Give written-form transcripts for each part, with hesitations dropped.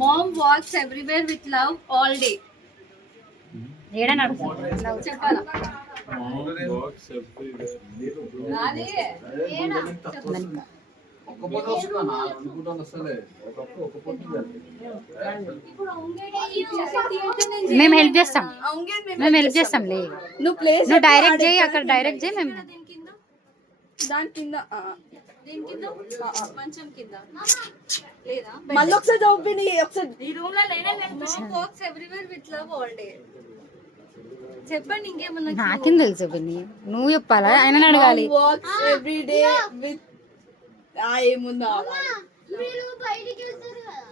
Mom walks everywhere with love all day. ఏడా నడుస్తుంది love చెప్పాలా? మేము హెల్ప్ చేస్తాం లే. నువ్వు డైరెక్ట్ చేయి, అక్కడ డైరెక్ట్ చేయి. మేము దాని కింద మంచం కింద లేదా మళ్ళీ ఒకసారి చదువుని ఒకసారి ఈ రూమ్ లో Mom walks everywhere with love all day. చెప్పండి ఇంకేమన్నా. నాకేం తెలుసు పిన్ని, నువ్వు చెప్పాలా, ఆయన అడగాలి. వాక్స్ ఎవ్రీ డే విత్ ఏముందా మీరు బయటికి వెళ్తారు కదా,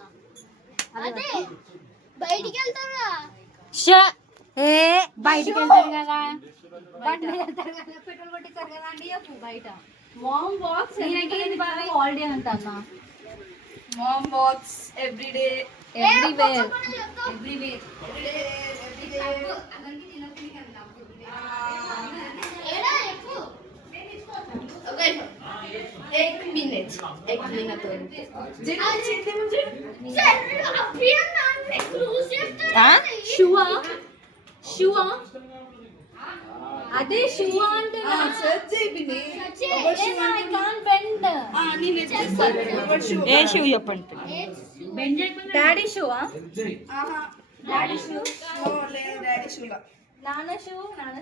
అదే బయటికి వెళ్తారు కదా. బయటికి వెళ్తారు కదా, బట్టలు వెళ్తారు కదా, పెట్రోల్ కొట్టిస్తారు కదా అండి బయట. Mom walks all day అంటన్నా. Mom walks every day everywhere. ఏడా చెప్పు. ఓకే एक मिनट షువా అదే షువా అంటే ఏ షూ చెప్పండి. డాడీ షూవా? డాడీ షూ నాన్న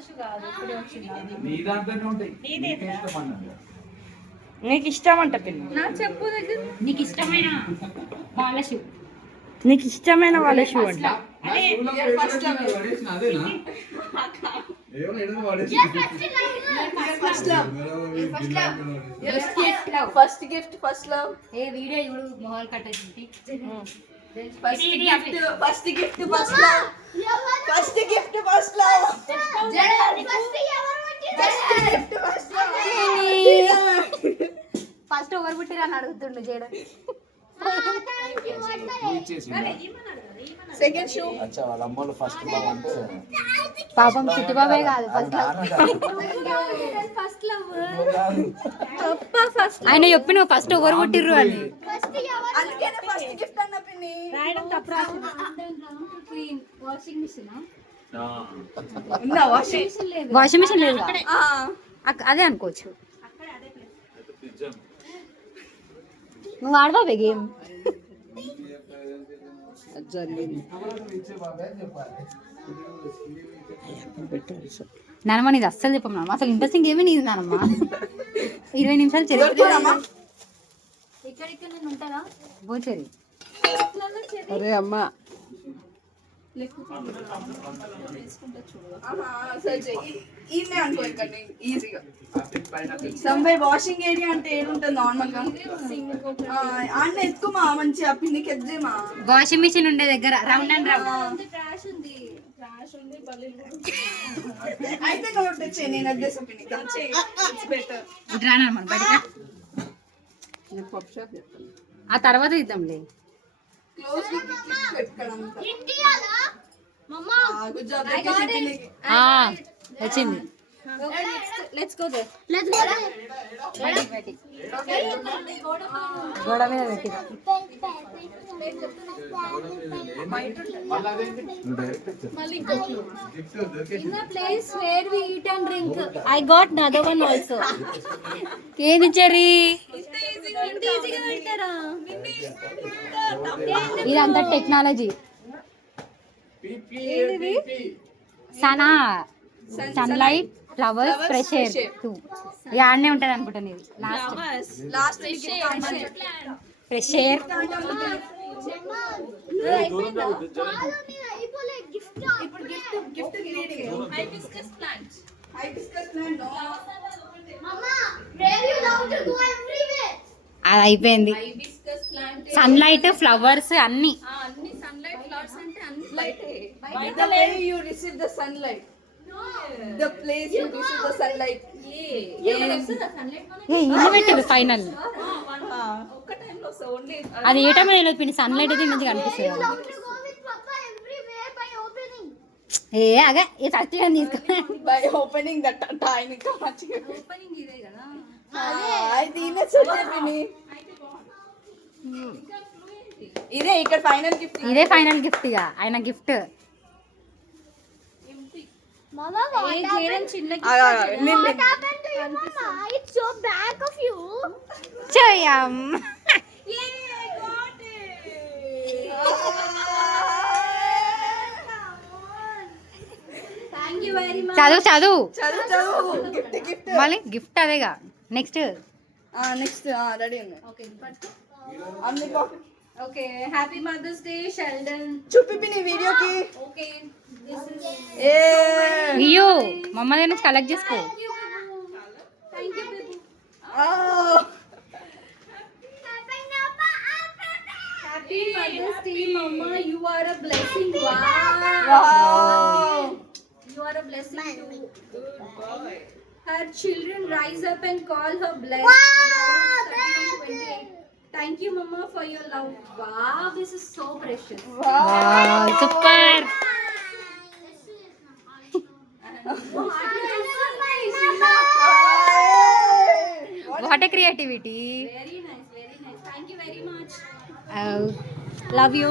షూ కాదు, ఇప్పుడే వచ్చింది. నీకు ఇష్టమంట పిల్ల, నాకు చెప్పు దగ్గర. నీకు ఇష్టమైన వాళ్ళ షూ, నీకు ఇష్టమైన వాళ్ళ షూ అంట. First gift first love. ఏ వీడియో చూడు, మొహాలు కట్టేసి. First gift first love. First gift first love. First ఎవరు పుట్టిరా అని అడుగుతుండు చేయడం. Second shoe. పాపం చిట్టిబాబే కాదు ఫస్ట్ లవ్. ఆయన చెప్పి నువ్వు ఫస్ట్ ఎవరు పుట్టిర్రు అని. ఫస్ట్ గిఫ్ట్ అన్న పిన్ని రాయడం తప్పు రాసింది. వాషింగ్ మిషన్ వాషింగ్ మిషన్ లేదు, అదే అనుకోవచ్చు. నువ్వు ఆడవా గేమ్. నానమ్మ నీది అస్సలు చెప్పమ్మా, అసలు ఇంట్రెస్టింగ్ ఏమీ నీది నానమ్మ. 20 నిమిషాలు చరిత్ర ఇక్కడ ఉంటారా బోచరి. అరే అమ్మా ఈమె అనుకో ఇక్కడ ఈజీగా. సమ్వేర్ వాషింగ్ ఏరియా అంటే ఏడుంటుంది నార్మల్ గా. అన్న ఎత్తుకోమా మంచిగా పిన్నికి ఎద్దేమా. వాషింగ్ మిషన్ ఉండే దగ్గర రౌండ్ అండ్ రౌండ్ ట్రాష్ ఉంది. అయితే కాబట్టి వచ్చే నేను అడ్రస్ పిన్నికి బెటర్. రానమ్మా బయట, ఆ తర్వాత ఇద్దాంలే. వచ్చింది. Let's go there. గోడ మీద పెట్టి in the place where we eat and drink. I got another one also. ఏది చెరి ఇంత ఈజీగా పెట్టారా? ఇదంతా technology. Sunlight, flowers, fresh air 2 ఆడనే ఉంటుంది అనుకుంటాను. ఇది లాస్ట్ ఫ్రెష్ ఎయిర్. ఇప్పుడు గిఫ్ట్ హైబిస్కస్ ప్లాంట్. అది అయిపోయింది. సన్లైట్, ఫ్లవర్స్ అన్ని. సన్లైట్ ఫ్లవర్స్ అంటే అన్ని light. The way you receive the sunlight. The place you receive the sunlight. పెట్టింది ఫైనల్. ఒక్క టైంలో వస్తా ఓన్లీ. అది ఏ టైం తెలియదు పిన్ని, సన్లైట్ అయితే మంచిగా అనిపిస్తుంది. ఏ అగా ఏ సత్యంగా తీసుకో. బై ఓపెనింగ్ దట్ టైం ఇంకా మంచిగా ఓపెనింగ్ ఇదే కదా. అది దీనే సత్యం పిన్ని. ఇంకా ఫ్లూయెంట్ ఇదే ఇక్కడ ఫైనల్ గిఫ్ట్. ఇదే ఫైనల్ గిఫ్ట్ ఇక ఆయన gift. Mama, what happened? What happened to you, Mama? It's so back of you. చెయ్యం. Thank you very much. చదువు చదువు చదువు గిఫ్ట్ మళ్ళీ గిఫ్ట్ అదేగా. నెక్స్ట్ నెక్స్ట్ రెడీ ఉంది. Okay, అన్ని pocket okay. Happy Mother's Day, Sheldon. చూపి నీ వీడియోకి. Okay, this is. ఏ అయ్యో మమ్మ దగ్గర నుంచి కలెక్ట్ చేసుకో. Thank you, Babu. Thank you, Babu. Happy Mother's Day, Mama. You are a blessing. Wow. You are a blessing to her children. Rise up and call her blessed. Wow. 31, 28. Thank you, Mama, for your love. Wow, this is so precious. Super. What a creativity. Very nice, very nice. Thank you very much. Love you.